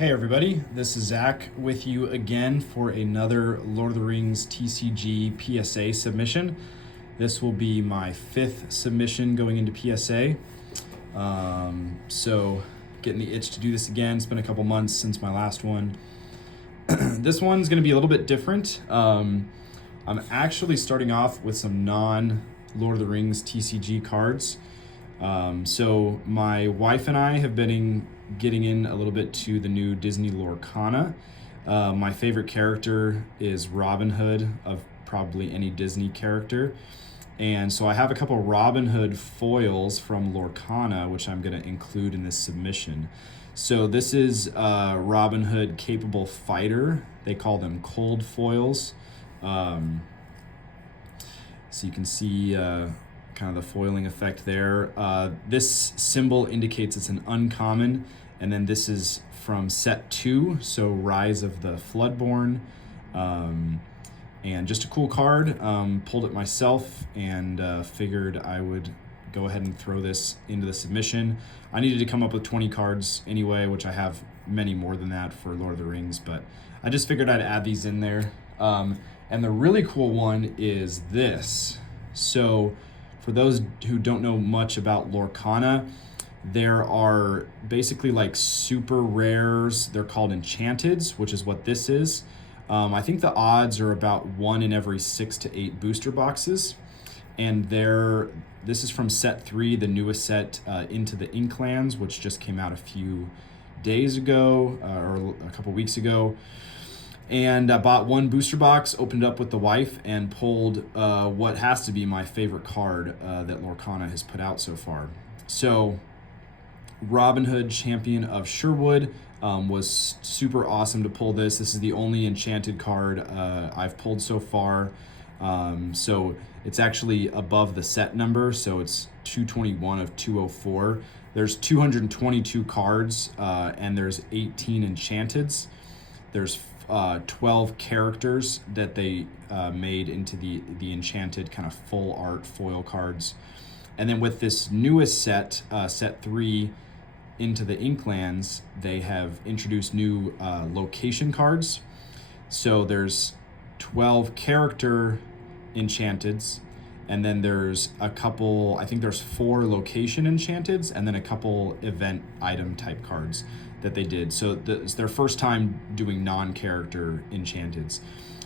Hey everybody, this is Zach with you again for another Lord of the Rings TCG PSA submission. This will be my 5th submission going into PSA. So getting the itch to do this again. It's been a couple months since my last one. This one's going to be a little bit different. I'm actually starting off with some non-Lord of the Rings TCG cards. So my wife and I have been getting in a little bit to the new Disney Lorcana. My favorite character is Robin Hood of probably any Disney character. And so I have a couple Robin Hood foils from Lorcana, which I'm going to include in this submission. So this is Robin Hood Capable Fighter. They call them cold foils. So you can see kind of the foiling effect there. This symbol indicates it's an uncommon, and then this is from set 2, so Rise of the Floodborn. And just a cool card. Pulled it myself and figured I would go ahead and throw this into the submission. I needed to come up with 20 cards anyway, which I have many more than that for Lord of the Rings, but I just figured I'd add these in there. And the really cool one is this. So for those who don't know much about Lorcana, there are basically like super rares. They're called Enchanteds, which is what this is. I think the odds are about 1 in every 6 to 8 booster boxes. And this is from set 3, the newest set, Into the Inklands, which just came out a few days ago, or a couple weeks ago. And I bought 1 booster box, opened up with the wife, and pulled what has to be my favorite card that Lorcana has put out so far. So Robin Hood, Champion of Sherwood, was super awesome to pull this. This is the only enchanted card I've pulled so far. So it's actually above the set number, so it's 221 of 204. There's 222 cards, and there's 18 enchanteds. There's 12 characters that they made into the enchanted kind of full art foil cards. And then with this newest set, set 3, Into the Inklands, they have introduced new location cards. So there's 12 character enchanteds, and then there's a couple, I think there's 4 location enchanteds, and then a couple event item type cards that they did. So it's their first time doing non-character enchanteds,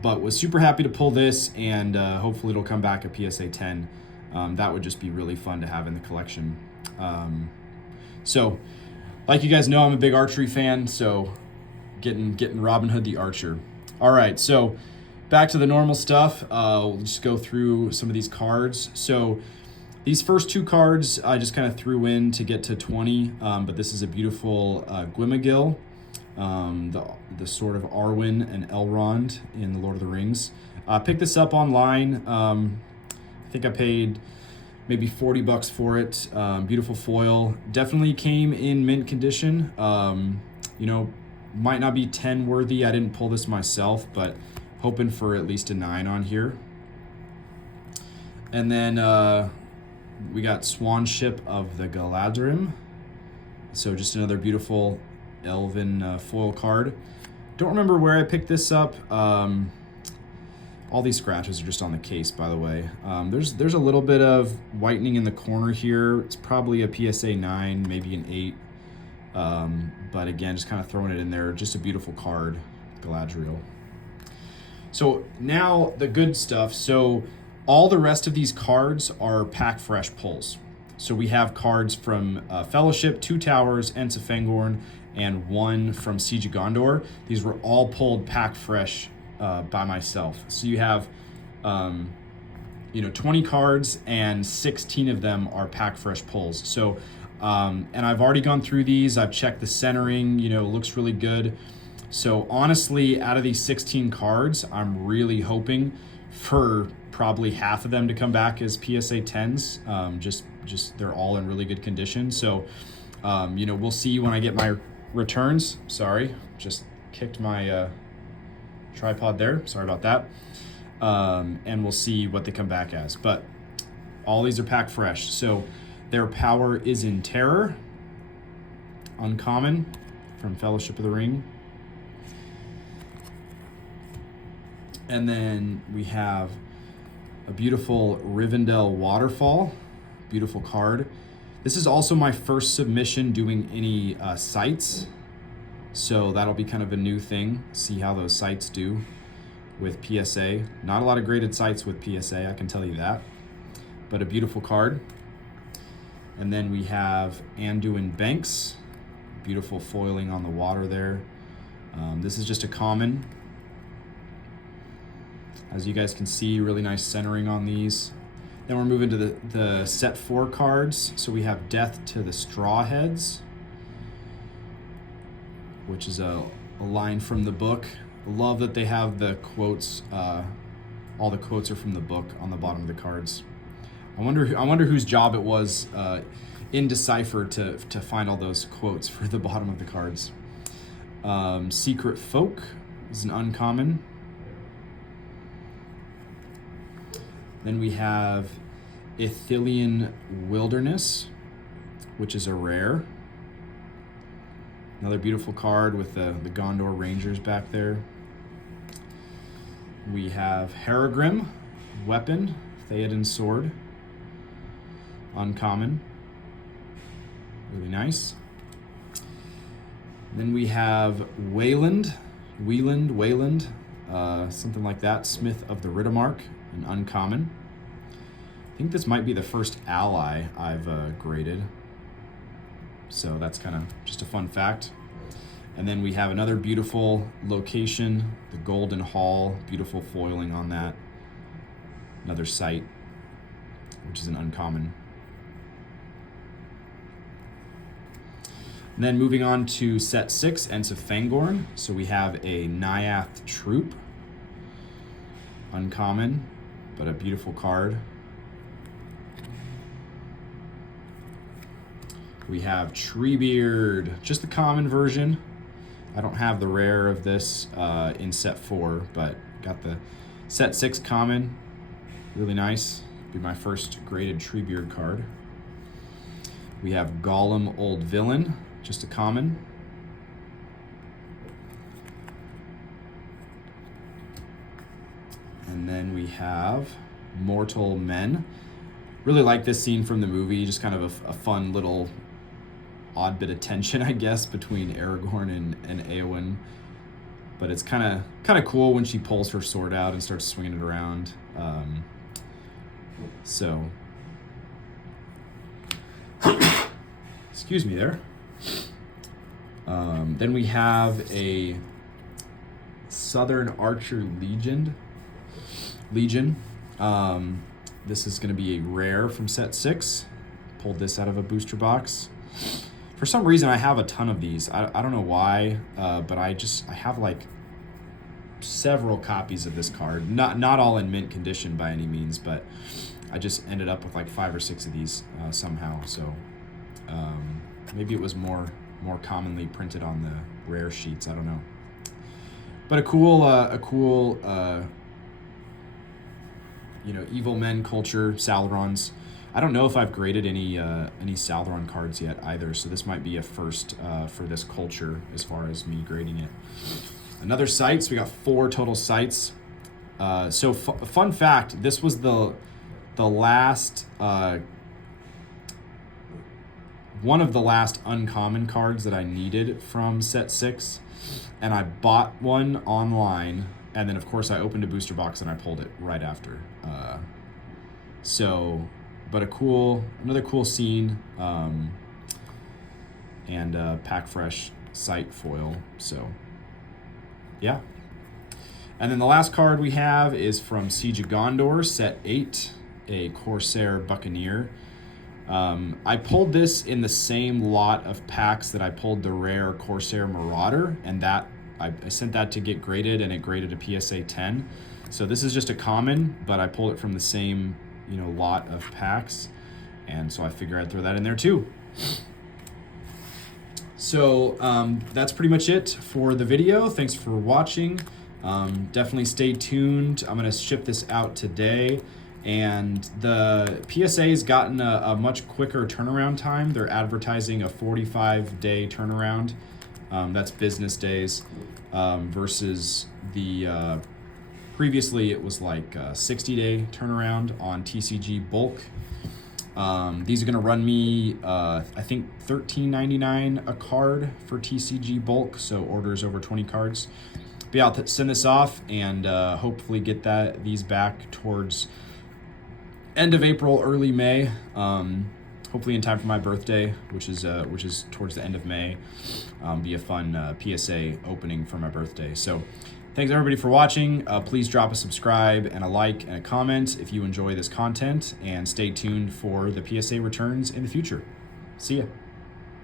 but was super happy to pull this, and hopefully it'll come back a PSA 10. That would just be really fun to have in the collection. So like you guys know, I'm a big archery fan, so getting Robin Hood the Archer. All right, so back to the normal stuff. We'll just go through some of these cards. So these first 2 cards I just kind of threw in to get to 20, but this is a beautiful Gwymagill, the sort of Arwen and Elrond in The Lord of the Rings. Picked this up online. I think I paid maybe $40 for it. Beautiful foil. Definitely came in mint condition. Might not be 10 worthy. I didn't pull this myself, but hoping for at least a 9 on here. And then we got Swanship of the Galadrim. So just another beautiful elven foil card. Don't remember where I picked this up. All these scratches are just on the case, by the way. There's a little bit of whitening in the corner here. It's probably a PSA 9, maybe an 8. But again, just kind of throwing it in there. Just a beautiful card, Galadriel. So now the good stuff. So all the rest of these cards are pack fresh pulls. So we have cards from Fellowship, 2 Towers, Ents of Fangorn, and 1 from Siege of Gondor. These were all pulled pack fresh by myself. So you have 20 cards, and 16 of them are pack fresh pulls. So and I've already gone through these. I've checked the centering, it looks really good. So honestly, out of these 16 cards, I'm really hoping for probably half of them to come back as PSA 10s. Just they're all in really good condition. So we'll see when I get my returns. Sorry, just kicked my tripod there. Sorry about that. And we'll see what they come back as. But all these are packed fresh. So their power is in terror. Uncommon from Fellowship of the Ring. And then we have a beautiful Rivendell Waterfall, beautiful card. This is also my first submission doing any sites, so that'll be kind of a new thing. See how those sites do with PSA. Not a lot of graded sites with PSA, I can tell you that, but a beautiful card. And then we have Anduin Banks, beautiful foiling on the water there. This is just a common. As you guys can see, really nice centering on these. Then we're moving to the set 4 cards. So we have Death to the Strawheads, which is a line from the book. Love that they have the quotes. All the quotes are from the book on the bottom of the cards. I wonder whose job it was in Decipher to find all those quotes for the bottom of the cards. Secret Folk is an uncommon. Then we have Ithilien Wilderness, which is a rare. Another beautiful card with the Gondor Rangers back there. We have Harrogrim, Weapon, Theoden Sword, uncommon, really nice. Then we have Wayland, something like that, Smith of the Riddermark, an uncommon. I think this might be the first ally I've graded, so that's kind of just a fun fact. And then we have another beautiful location, the Golden Hall, beautiful foiling on that. Another site, which is an uncommon. And then moving on to set 6, Ents of Fangorn. So we have a Naiath Troop, uncommon, but a beautiful card. We have Treebeard, just the common version. I don't have the rare of this in set 4, but got the set 6 common, really nice. Be my first graded Treebeard card. We have Gollum Old Villain, just a common. And then we have Mortal Men. Really like this scene from the movie, just kind of a fun little odd bit of tension, I guess, between Aragorn and Éowyn. But it's kind of cool when she pulls her sword out and starts swinging it around. Excuse me there. Then we have a Southern Archer Legion. This is going to be a rare from set 6. Pulled this out of a booster box. For some reason, I have a ton of these. I don't know why, but I have like several copies of this card. Not all in mint condition by any means, but I just ended up with like 5 or 6 of these somehow. So maybe it was more commonly printed on the rare sheets. I don't know. But a cool evil men culture, Sauron's. I don't know if I've graded any Sauron cards yet either, so this might be a first for this culture as far as me grading it. Another sites, we got 4 total sites. So fun fact, this was the last one of the last uncommon cards that I needed from set 6, and I bought one online, and then of course I opened a booster box and I pulled it right after. But another cool scene, and pack fresh site foil. So yeah. And then the last card we have is from Siege of Gondor, set 8, a Corsair Buccaneer. I pulled this in the same lot of packs that I pulled the rare Corsair Marauder, and that I sent that to get graded, and it graded a PSA 10. So this is just a common, but I pulled it from the same lot of packs, and so I figure I'd throw that in there too. So that's pretty much it for the video. Thanks for watching. Definitely stay tuned. I'm going to ship this out today, and the PSA has gotten a much quicker turnaround time. They're advertising a 45-day turnaround That's business days versus the previously it was like a 60-day turnaround on TCG bulk. These are going to run me, I think, $13.99 a card for TCG bulk, so orders over 20 cards. But yeah, I'll send this off and hopefully get these back towards end of April, early May. Hopefully in time for my birthday, which is towards the end of May. Be a fun PSA opening for my birthday. So thanks everybody for watching. Please drop a subscribe and a like and a comment if you enjoy this content, and stay tuned for the PSA returns in the future. See ya.